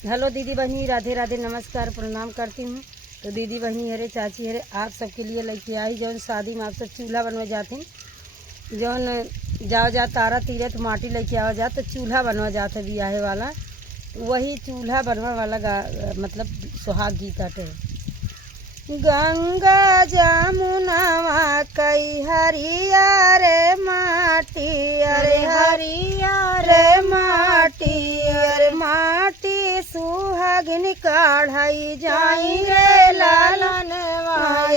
Hello दीदी बहनी, राधे राधे, नमस्कार, प्रणाम करती हूँ। तो दीदी बहनी हरे, चाची हरे, आप सबके लिए लेके आई जौन शादी में आप सब चूल्हा बनवा जाते हैं। जौन जाओ जा तारा तीरथ माटी लेके आओ जा तो चूल्हा बनवा जाते बियाहे वाला, वही चूल्हा बनवा वाला मतलब सुहाग गीत आटे। गंगा जमुनावा कई हरिया रे माटी, अरे हरिया रे माटी, अरे माटी सुहागिन काढ़ाई जाई रे लालन,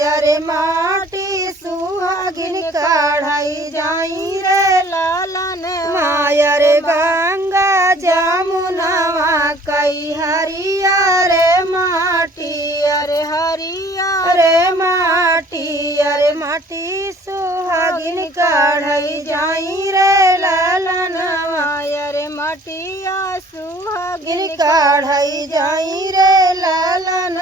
अरे माटी सुहागिन काढ़ाई जाई रे लालन, रे गंगा जमुनावा कई हरिया रे माटी, अरे हरिया रे माटी, अरे माटी सुहागिन काढ़ाई जाई रे लालन, अरे माटिया सुहागिन काढ़ाई जाई रे लालन,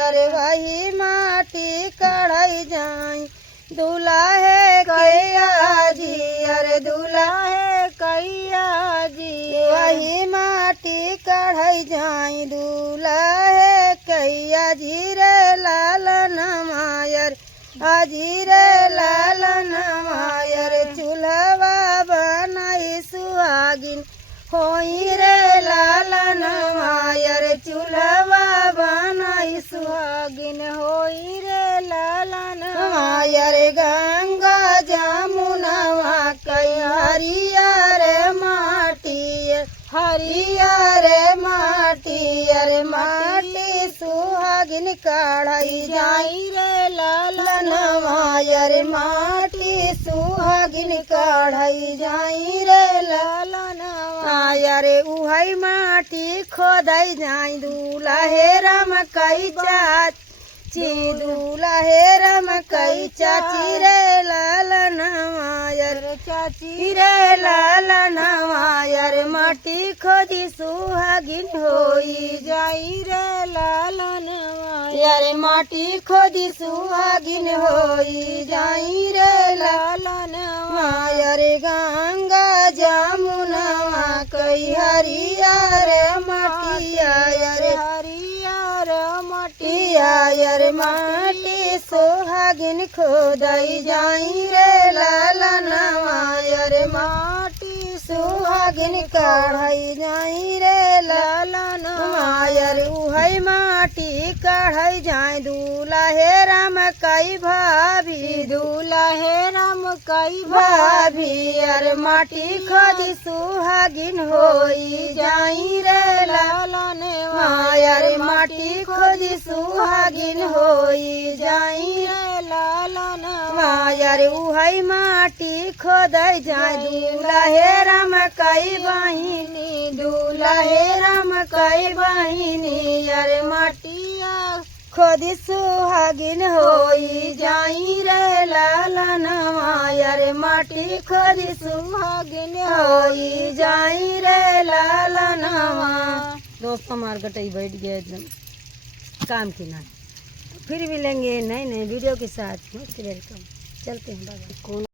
अरे वही माटी काढ़ाई जाई दुल्हे कैया जी, अरे दुल्हे कैया जी, वही माटी काढ़ाई जाई दुल्हे कैया जी रे लालन मायर, हाजी रे लालन मायर, चूल्हा बनाई सुहागिन होई रे लालन मायर, चूल्हा बनाई सुहागिन होई रे लालन मायर, गंगा जमुनावा कई हरिया रे माटी, हरिया रे माटी, अरे माटी सुहागिन काढ़ाई जाई रे लालन मायर, माटी सुहागिन काढ़ाई जाई रे लालन मायर, उहई माटी खोदाई जाई दुल्हे राम कई चाची, दुल्हे राम कई चाची रे लालन मायर, चाची रे लालन मायर, माटी खोदी सुहागिन होई जाई रे लालन मायर, माटी खोदी सुहागिन होई जाई रे लालन मायर, गंगा जमुनावा कई हरिया रे माटिया, अरे हरिया रे माटिया, अरे माटी सुहागिन खोदाई जाई रे लालन मायर, माटी सुहागिन काढ़ाई जाई रे लालन मायर, उहई माटी काढ़ाई जाई दुल्हे राम कई भाभी, दुल्हे राम कई भाभी, अरे माटी खोदी सुहागिन होई जाई रे लालन मायर, माटी खोदी सुहागिन होई जाई रे लालन मायर, उहई माटी खोदाई जाई दुल्हे राम कई बहिनी, दुल्हे राम कई बहिनी, अरे माटिया खोदी सुहागिन होई जाई रे लालन मायर, माटी खोदी सुहागिन होई जाई रे लालन। दोस्तों हमार गटई बैठ गया एकदम काम की ना, फिर मिलेंगे नए नए वीडियो के साथ। मोस्ट वेलकम, चलते हैं बाबा।